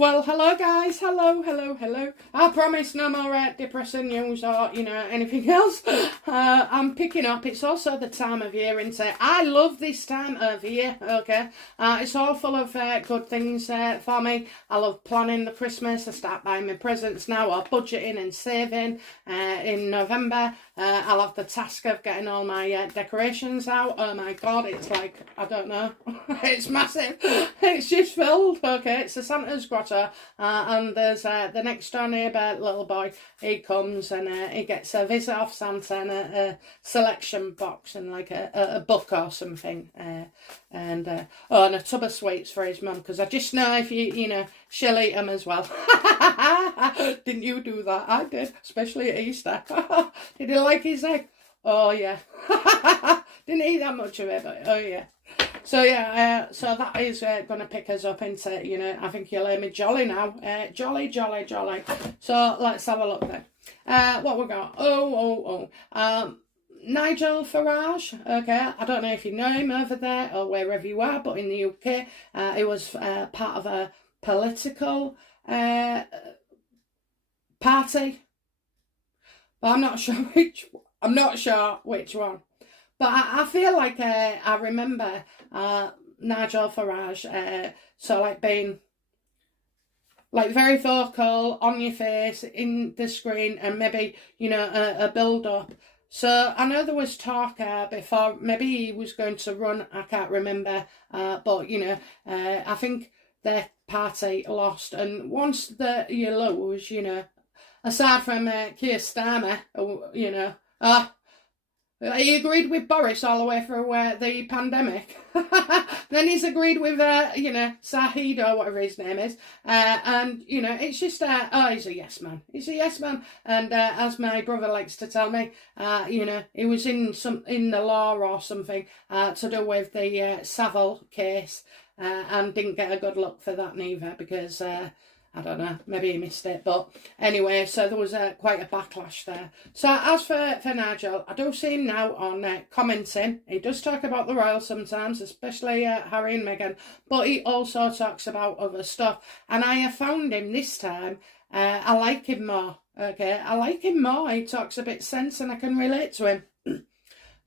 Well, hello guys, hello. I promise no more depressing news or, anything else. I'm picking up. It's also the time of year, isn't it? I love this time of year, okay? It's all full of good things for me. I love planning the Christmas. I start buying my presents now, or budgeting and saving. In November, I'll have the task of getting all my decorations out. Oh my God, it's like, I don't know. It's massive. It's just filled, okay? It's a Santa's grotto. And there's the next door neighbour little boy. He comes and he gets a visit off Santa and a selection box and like a book or something. And a tub of sweets for his mum, because I just know if she'll eat them as well. Didn't you do that? I did, especially at Easter. Did he like his egg? Oh yeah. Didn't eat that much of it, but oh yeah. So yeah, so that is going to pick us up into, I think you'll hear me jolly now. Jolly. So let's have a look then. What we got? Nigel Farage, okay, I don't know if you know him over there or wherever you are, but in the UK, he was part of a political party, but I'm not sure which one. But I feel like I remember Nigel Farage being like very vocal, on your face, in the screen, and maybe, a build-up. So I know there was talk before, maybe he was going to run, I can't remember, but, I think their party lost. And once you lose, aside from Keir Starmer, he agreed with Boris all the way through the pandemic. Then he's agreed with, Sahid or whatever his name is. And, it's just, he's a yes man. He's a yes man. And as my brother likes to tell me, he was in the law or something to do with the Savile case and didn't get a good look for that neither because... I don't know, maybe he missed it. But anyway, so there was quite a backlash there. So as for Nigel, I do see him now on commenting. He does talk about the royals sometimes, especially Harry and Meghan. But he also talks about other stuff. And I have found him this time, I like him more. Okay, I like him more. He talks a bit sense and I can relate to him.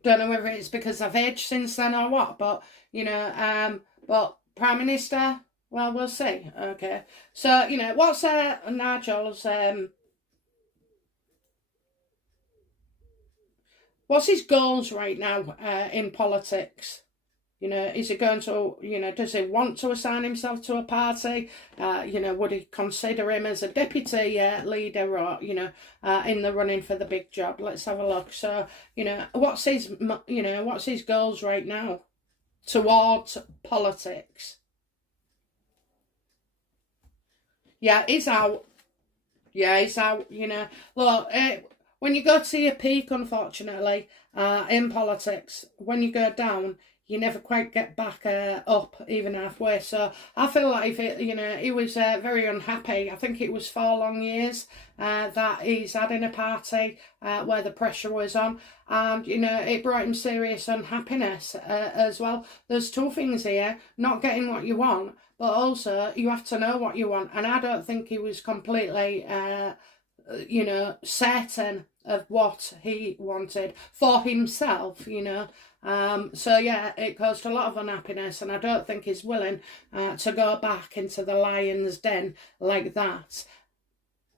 Don't know whether it's because I've aged since then or what. But, but Prime Minister... Well, we'll see. Okay. So, what's Nigel's, what's his goals right now in politics? Is he going to, does he want to assign himself to a party? Would he consider him as a deputy leader or, in the running for the big job? Let's have a look. So, what's his goals right now towards politics? Yeah, he's out. Look, when you go to your peak, unfortunately, in politics, when you go down, you never quite get back up, even halfway. So I feel like, he was very unhappy. I think it was 4 long years that he's had in a party where the pressure was on. And, it brought him serious unhappiness as well. There's 2 things here, not getting what you want, but also you have to know what you want. And I don't think he was completely, certain of what he wanted for himself, So, yeah, it caused a lot of unhappiness. And I don't think he's willing to go back into the lion's den like that.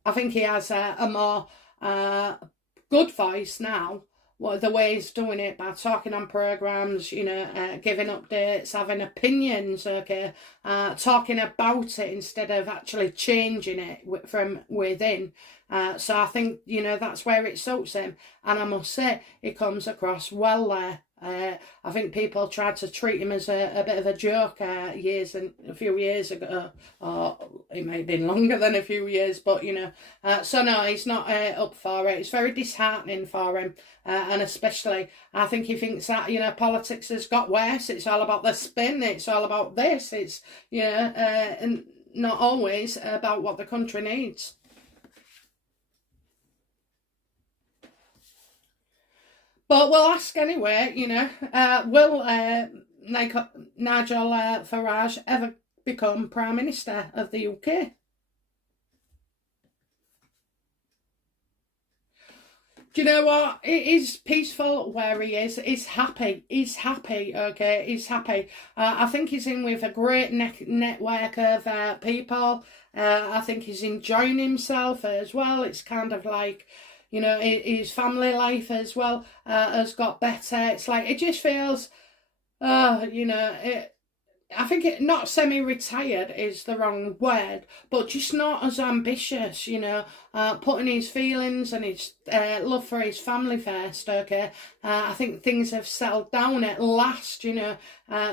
I think he has a more good voice now. The way he's doing it, by talking on programmes, giving updates, having opinions, okay, talking about it instead of actually changing it from within. So I think, that's where it suits him. And I must say, he comes across well there. I think people tried to treat him as a bit of a joke a few years ago, or it may have been longer than a few years, but so no, he's not up for it. It's very disheartening for him, and especially I think he thinks that politics has got worse. It's all about the spin. It's all about this. It's and not always about what the country needs. But we'll ask anyway, will Nigel Farage ever become Prime Minister of the UK? Do you know what? It is peaceful where he is. He's happy. He's happy, okay? He's happy. I think he's in with a great network of people. I think he's enjoying himself as well. It's kind of like, you know, his family life as well has got better. It's like, it just feels, you know, I think not semi-retired is the wrong word, but just not as ambitious, you know, putting his feelings and his love for his family first, okay? I think things have settled down at last, you know,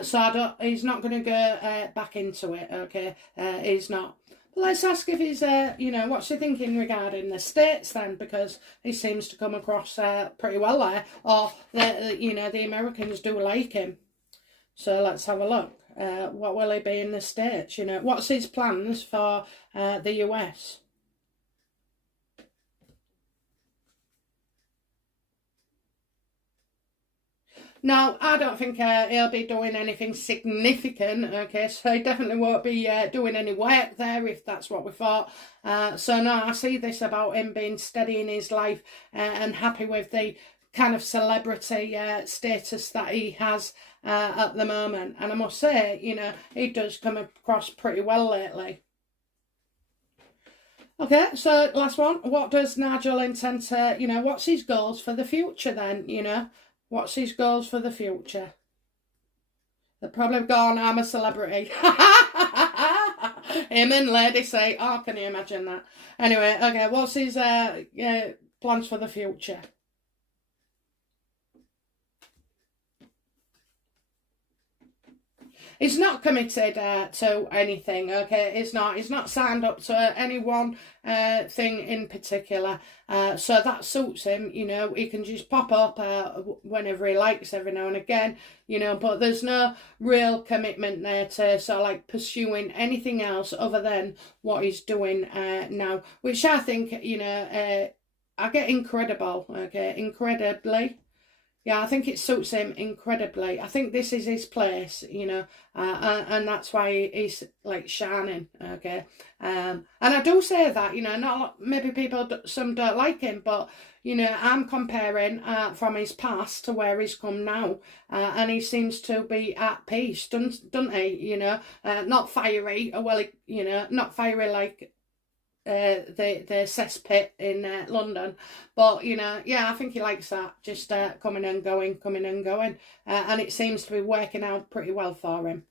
so he's not going to go back into it, okay? He's not. Let's ask if he's, you know, what's he thinking regarding the States then, because he seems to come across pretty well there, or, you know, the Americans do like him. So let's have a look. What will he be in the States? You know, what's his plans for the US? No, I don't think he'll be doing anything significant, okay, so he definitely won't be doing any work there if that's what we thought. So no, I see this about him being steady in his life and happy with the kind of celebrity status that he has at the moment. And I must say, you know, he does come across pretty well lately. Okay, so last one. What does Nigel intend to, you know, what's his goals for the future then, you know? What's his goals for the future? They're probably gone, I'm a celebrity. Him and Lady say, oh, can you imagine that? Anyway, okay, what's his plans for the future? He's not committed to anything, okay? He's not signed up to any one thing in particular. So that suits him, you know. He can just pop up whenever he likes every now and again, you know. But there's no real commitment there to sort of like pursuing anything else other than what he's doing now. Which I think, you know, I get incredible, okay? Incredibly. Yeah, I think it suits him incredibly. I think this is his place, you know, and that's why he's like shining, okay. And I do say that, you know, not maybe people, some don't like him, but you know, I'm comparing from his past to where he's come now, and he seems to be at peace, doesn't he? You know, not fiery, well, you know, not fiery like the cesspit in London, but you know, yeah, I think he likes that, just coming and going, and it seems to be working out pretty well for him.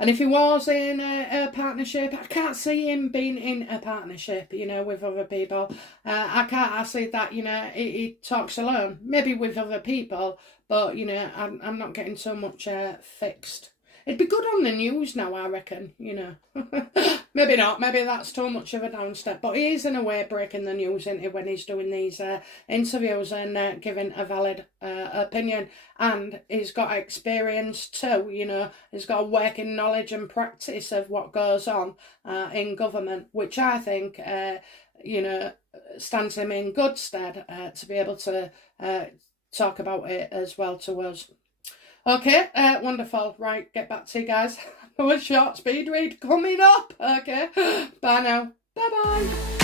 And if he was in a partnership, I can't see him being in a partnership, you know, with other people. I see that, you know, he talks alone, maybe with other people, but you know, I'm not getting so much fixed. It'd be good on the news now, I reckon, you know. Maybe not, maybe that's too much of a downstep, but he is in a way breaking the news, isn't he, when he's doing these interviews and giving a valid opinion. And he's got experience too, you know. He's got a working knowledge and practice of what goes on in government, which I think, you know, stands him in good stead to be able to talk about it as well to us. Okay, wonderful. Right, get back to you guys. A short speed read coming up. Okay, bye now. Bye-bye.